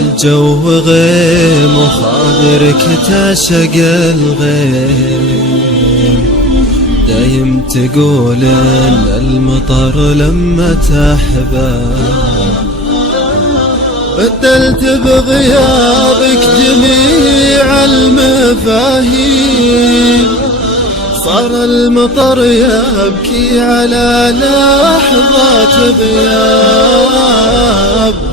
الجو غيم وخاطرك تعشق الغيم، دايم تقول ان المطر لما تحباب، بدلت بغيابك جميع المفاهيم، صار المطر يبكي على لحظات غياب،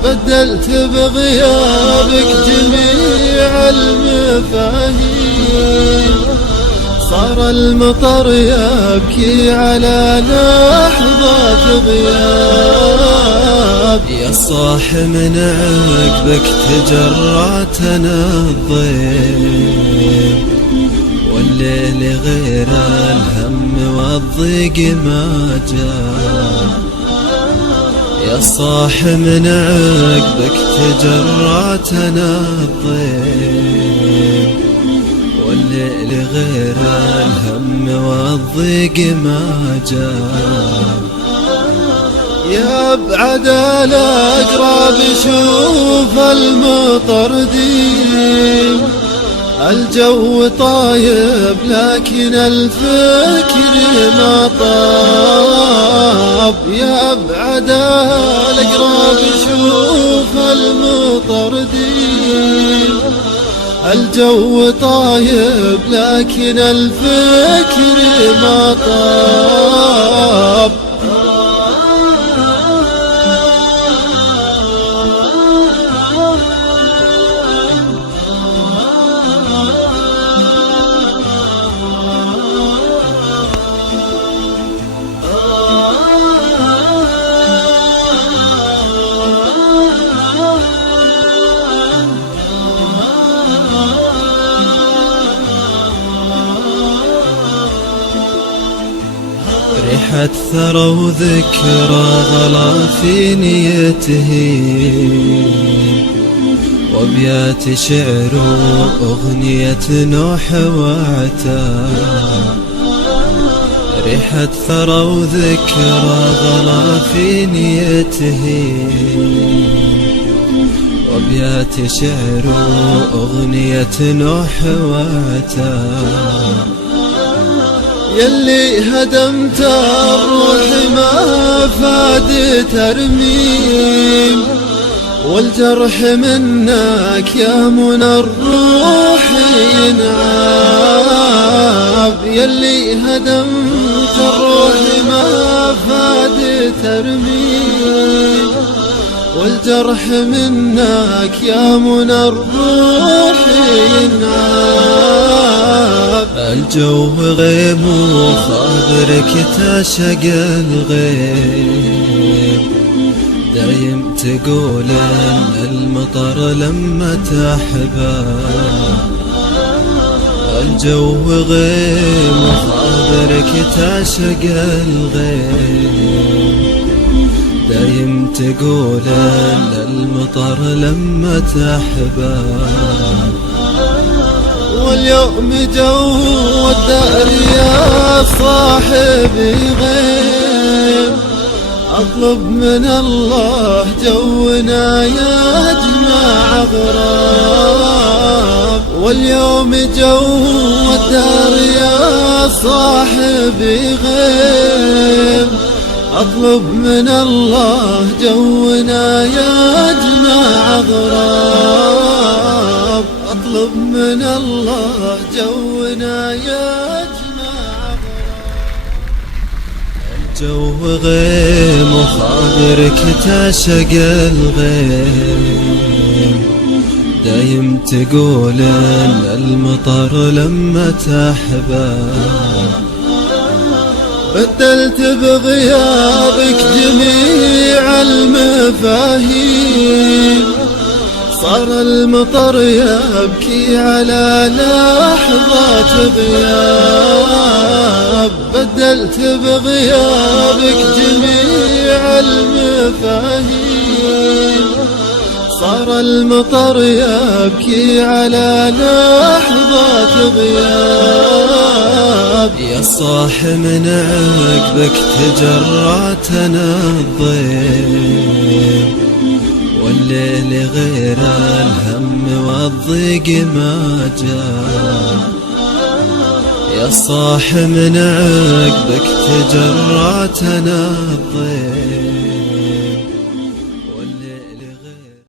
بدلت بغيابك جميع المفاهيم، صار المطر يبكي على لحظات غياب. يا صاح من عقبك تجرعتنا الضيم، والليل غير الهم والضيق ما جاء، يا صاح من عقبك تجرعتنا الضيم، والليل غير الهم والضيق ما جاء. يا ابعد الاقرب شوف المطر ديم، الجو طايب لكن الفكر ما طاب، يا ابعد الاقرب شوف المطر ديم، الجو طايب لكن الفكر ما طاب. ريحة ثرى وذكرى غلا في نيته، وابيات شعر واغنية نوح وعتاب، ريحة ثرى وذكرى غلا في نيته، وابيات شعر واغنية نوح وعتاب. يلي هدمت الروح ما فاد ترميم، والجرح منك يا منى الروح ينعاب، يلي هدمت الروح ما فاد ترميم، والجرح منك يا منى الروح ينعاب. الجو غيم وخاطرك تعشق الغيم، دايم تقول ان المطر لما تحباب، الجو غيم وخاطرك تعشق الغيم، دايم تقول ان المطر لما تحباب. واليوم جو الدار يا صاحبي غيم، اطلب من الله جونا يجمع غراب، واليوم جو الدار يا صاحبي غيم، اطلب من الله جونا يجمع غراب، اطلب من الله جونا يجمع غراب. الجو غيم وخاطرك تعشق الغيم، دايم تقول ان المطر لما تحباب، بدلت بغيابك جميع المفاهيم، صار المطر يبكي على لحظات غياب، بدلت بغيابك جميع المفاهيم، صار المطر يبكي على لحظات غياب. يا صاح من عقبك تجرعتنا الضيم، والليل غير الهم والضيق ما جاء. يا صاح من عقبك تجرعتنا الضيق،